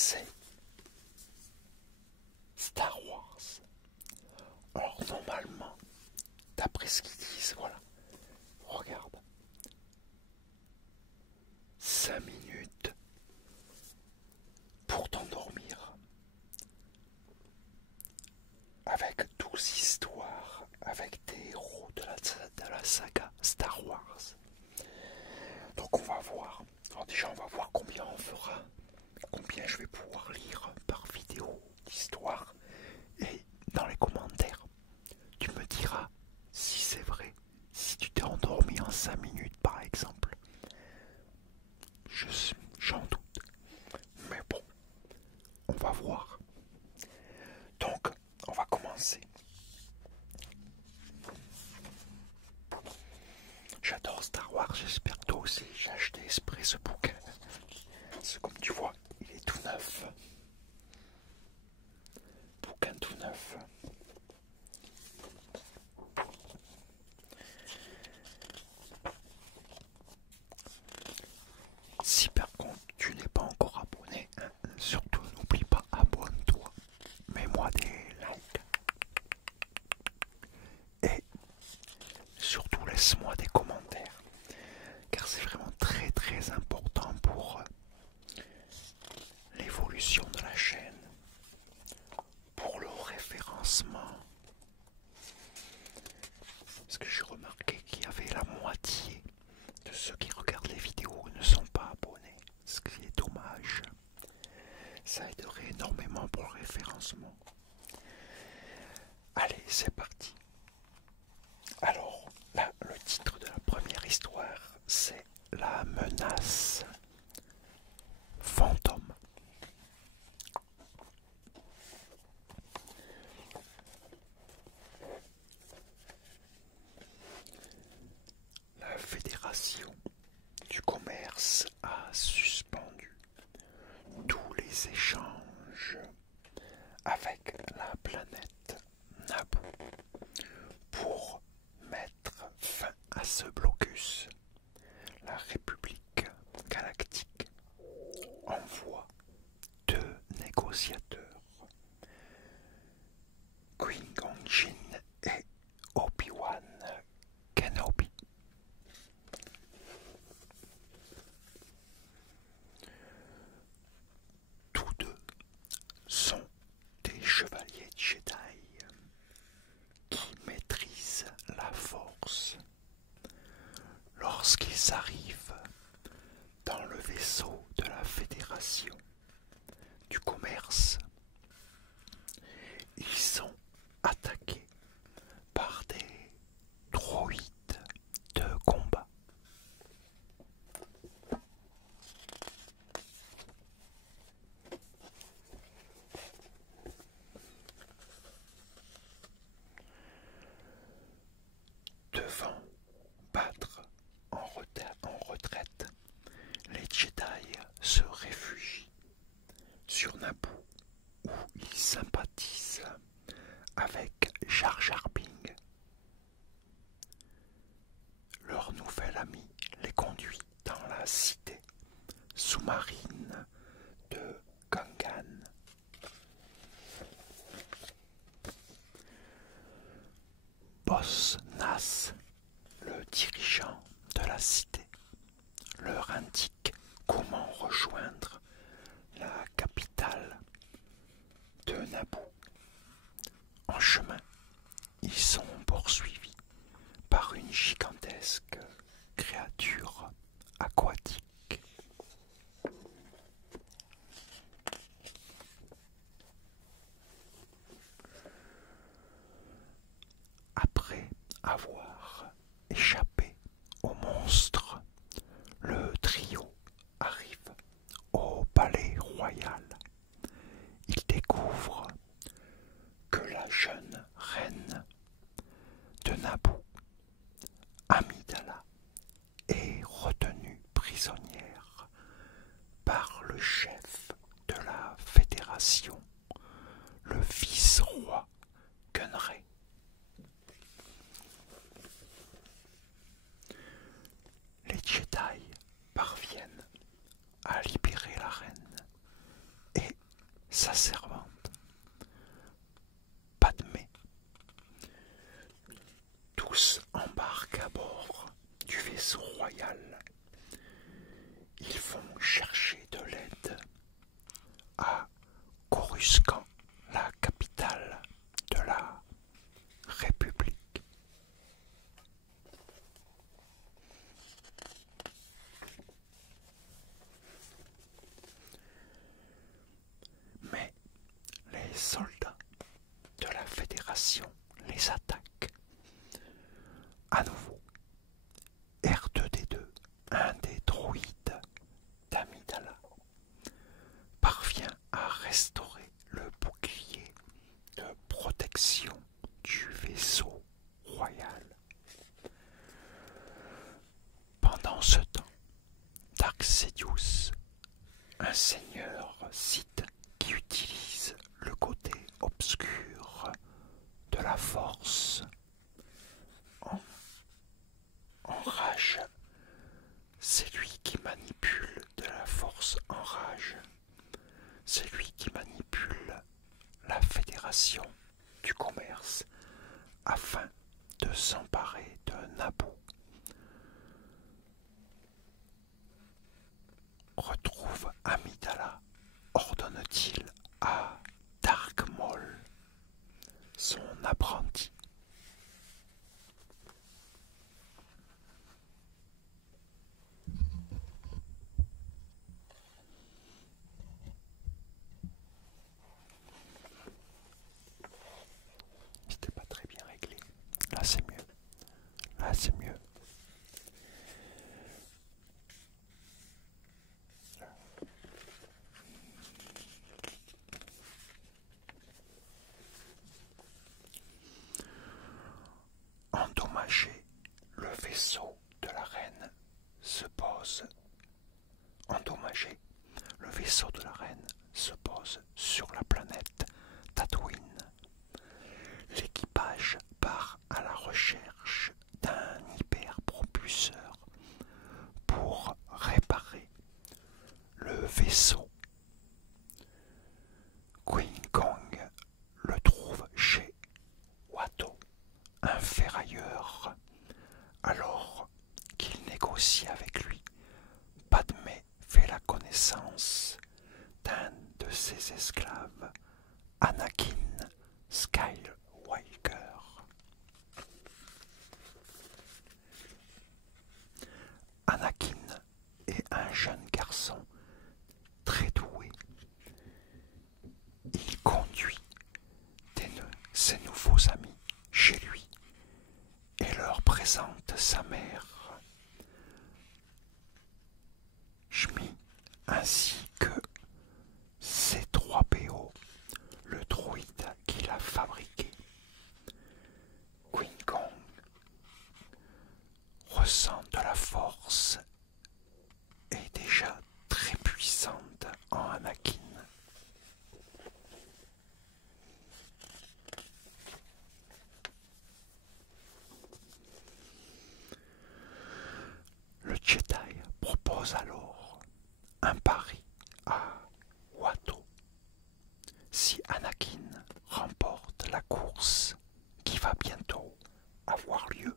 c'est Star Wars. Alors normalement, d'après ce qu'ils disent, voilà, regarde, 5 minutes pour t'endormir, avec 12 histoires, avec des héros de la saga Star Wars. Donc on va voir. Alors déjà on va voir combien on fera, combien je vais pouvoir lire par vidéo d'histoire, et dans les commentaires tu me diras si c'est vrai, si tu t'es endormi en 5 minutes par exemple. J'en doute, mais bon, on va voir. Donc on va commencer. J'adore Star Wars, j'espère que toi aussi. J'ai acheté exprès ce bouquin. Comme tu vois, il est tout neuf. Bouquin tout neuf. Si par contre tu n'es pas encore abonné, hein, surtout n'oublie pas, abonne-toi. Mets-moi des likes. Et surtout laisse-moi des commentaires. Car c'est vraiment très très important pour l'évolution de la chaîne, pour le référencement. Parce que j'ai remarqué qu'il y avait la moitié de ceux qui regardent les vidéos ne sont pas abonnés, ce qui est dommage. Ça aiderait énormément pour le référencement. Allez, c'est parti. Alors, là, le titre de la première histoire, c'est La menace fantôme. La Fédération du commerce a suspendu tous les échanges avec la planète Naboo pour mettre fin à ce blocus. La République galactique envoie 2 négociateurs, Qui-Gon Jinn et Obi-Wan Kenobi. Tous deux sont des chevaliers Jedi qui maîtrisent la force. Lorsqu'ils arrivent dans le vaisseau de la Fédération du commerce, ils sont attaqués par des droïdes de combat. Devant battre en retraite, les Jedi se réfugient sur Naboo où ils sympathisent avec Jar Jar Binks. Leur nouvel ami les conduit dans la cité sous-marine de Gungan. Boss Nass, le dirigeant de la cité, leur indique comment rejoindre la capitale de Naboo. En chemin, ils sont poursuivis par une gigantesque créature aquatique. Après avoir échappé au monstre, le trio arrive au palais royal. Il découvre que la jeune reine de Naboo, Amidala, est retenue prisonnière par le chef de la Fédération, le vice-roi Gunray. Les Jedi parviennent à libérer la reine et sa servante, Padmé. Tous embarquent à bord du vaisseau royal. Ils vont chercher de l'aide à Coruscant, la capitale de la République. Mais les soldats de la Fédération les attaquent. À nouveau, R2D2, un des droïdes d'Amidala, parvient à restaurer le bouclier de protection du vaisseau royal. Pendant ce temps, Dark Sidious, un seigneur Sith qui utilise le côté obscur de la force, enrage. C'est lui qui manipule de la force en rage. C'est lui qui manipule la fédération du commerce afin de s'emparer de Naboo. Retrouve Amidala, ordonne-t-il à Dark Maul, son apprenti. C'était pas très bien réglé. Là c'est mieux. Là c'est mieux. Endommagé, le vaisseau de la reine se pose. Endommagé, le vaisseau de la reine se pose sur la planète Tatooine. L'équipage part à la recherche d'un hyperpropulseur pour réparer le vaisseau. Qui Gon le trouve chez Watto, un ferrailleur. Alors qu'il négocie avec lui, Padmé fait la connaissance d'un de ses esclaves, Anakin Skywalker. Anakin est un jeune garçon très doué. Il conduit ses nouveaux amis chez lui et leur présente sa mère, Shmi, ainsi que C3PO, le droïde qu'il a fabriqué. Qui Gon ressent de la force et déjà très puissante en Anakin. Le Jedi propose alors un pari à Watto. Si Anakin remporte la course qui va bientôt avoir lieu,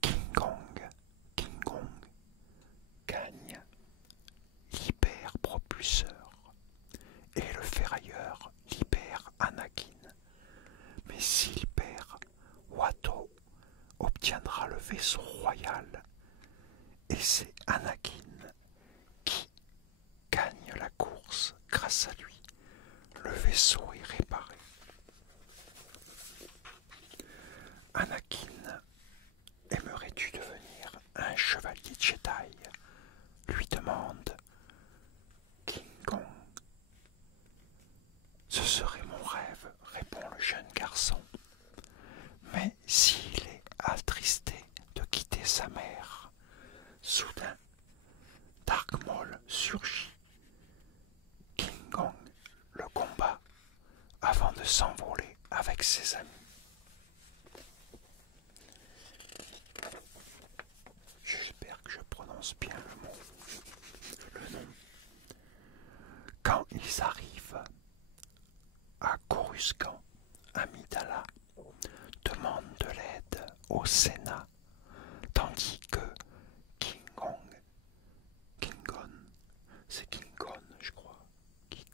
King Kong gagne l'hyperpropulseur et le ferrailleur libère Anakin. Mais s'il perd, Watto obtiendra le vaisseau royal et c'est Anakin qui gagne la course. Grâce à lui, le vaisseau est réparé. Anakin, aimerais-tu devenir un chevalier Jedi? Lui demande King Kong. Ce serait mon rêve, répond le jeune garçon. Mais s'il est attristé de quitter sa mère, soudain, Dark Maul surgit. King Kong le combat avant de s'envoler avec ses amis. J'espère que je prononce bien le nom. Quand c'est King Kong, je crois. Qui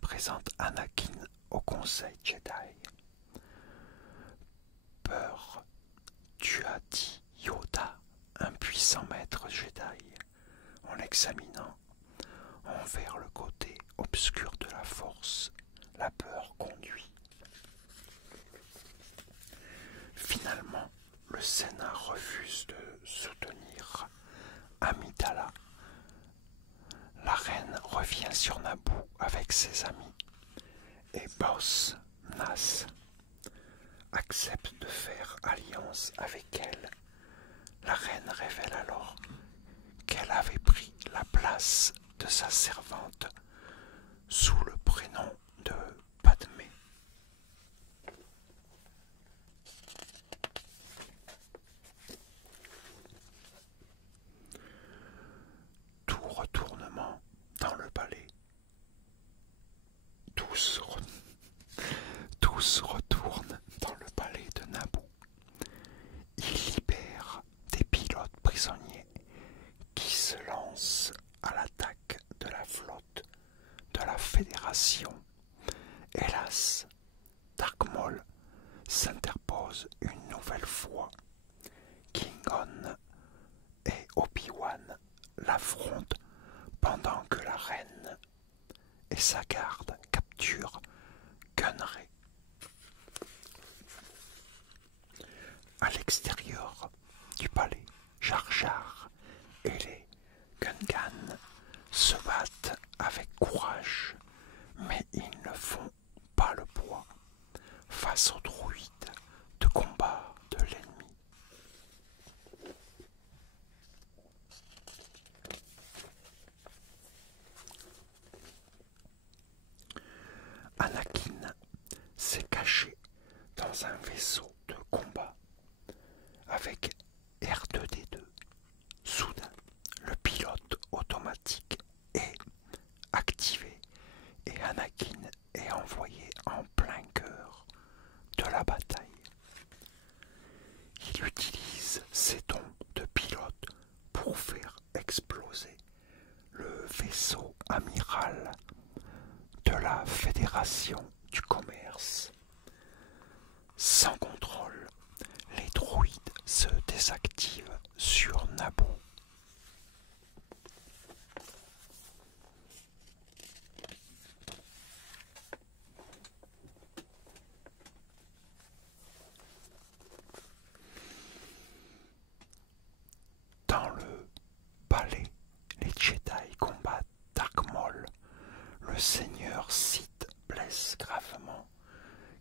présente Anakin au Conseil Jedi. Peur, tu as dit Yoda, un puissant maître Jedi, en l'examinant envers le côté obscur de la force, la peur conduit. Finalement, le Sénat refuse de soutenir Amidala. La reine revient sur Naboo avec ses amis et Boss Nass accepte de faire alliance avec elle. La reine révèle alors qu'elle avait pris la place de sa servante sous le prénom de Padmé. Tout retournement dans le palais. Tous retournent dans le palais de Naboo. Ils libèrent des pilotes prisonniers qui se lancent à l'attaque de la flotte de la Fédération. Hélas, Dark Maul s'interpose une nouvelle fois. Qui-Gon et Obi-Wan l'affrontent pendant que la reine et sa garde capturent Gunray. À l'extérieur du palais, Jar Jar et les Gungan se battent avec courage, mais ils ne font pas le poids face aux druides de combat de l'ennemi. Anakin s'est caché dans un vaisseau de combat avec R2-D2. Soudain, le pilote automatique est activé et Anakin est envoyé en plein cœur de la bataille. Il utilise ses dons de pilote pour faire exploser le vaisseau amiral de la Fédération du commerce. Sans contrôle, les droïdes se désactivent sur Naboo. Dans le palais, les Jedi combattent Dark Maul. Le seigneur Sith blesse gravement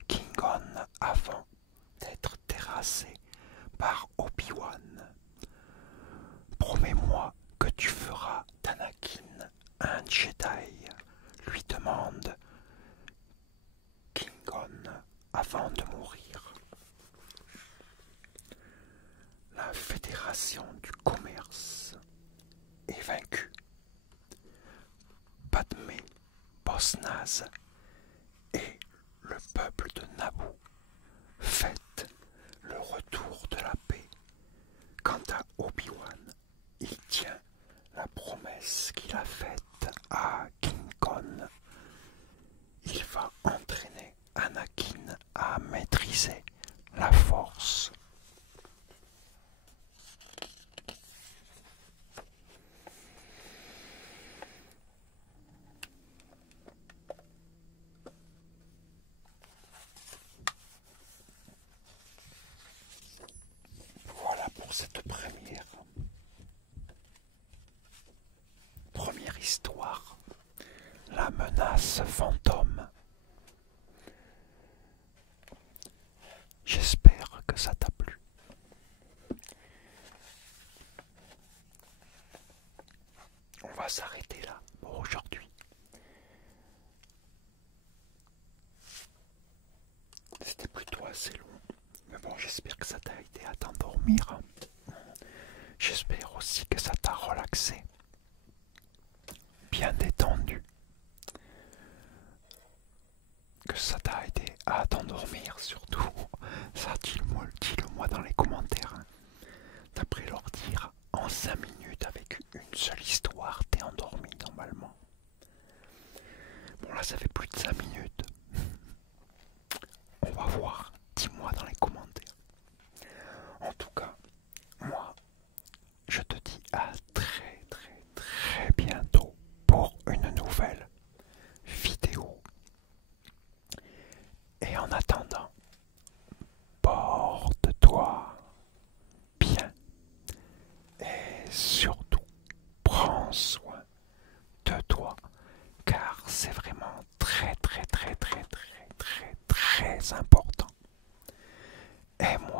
Qui-Gon avant d'être terrassé par Obi-Wan. Promets-moi que tu feras d'Anakin un Jedi, lui demande Qui-Gon avant de mourir. La Fédération du commerce est vaincue. Padmé, Boss Nass et le peuple de Naboo fêtent le retour de la paix. Quant à Obi-Wan, il tient la promesse qu'il a faite à Qui-Gon. Il va entraîner Anakin à maîtriser la force. Voilà pour cette première histoire, la menace fantôme. J'espère que ça t'a plu. On va s'arrêter là pour aujourd'hui. C'était plutôt assez long, mais bon, j'espère que ça t'a aidé à t'endormir. J'espère aussi que ça t'a relaxé, bien détendu, que ça t'a aidé à t'endormir surtout. Ça, dis-le moi dans les commentaires. D'après leur dire, en 5 minutes avec une une seule histoire, t'es endormi normalement. Bon là ça fait plus de 5 minutes. On va voir, dis-moi dans les commentaires. En tout cas, moi, je te dis à très très très bientôt pour une nouvelle vidéo. Et en attendant, porte-toi bien et surtout prends soin de toi car c'est vraiment très très très très très très très important. Et moi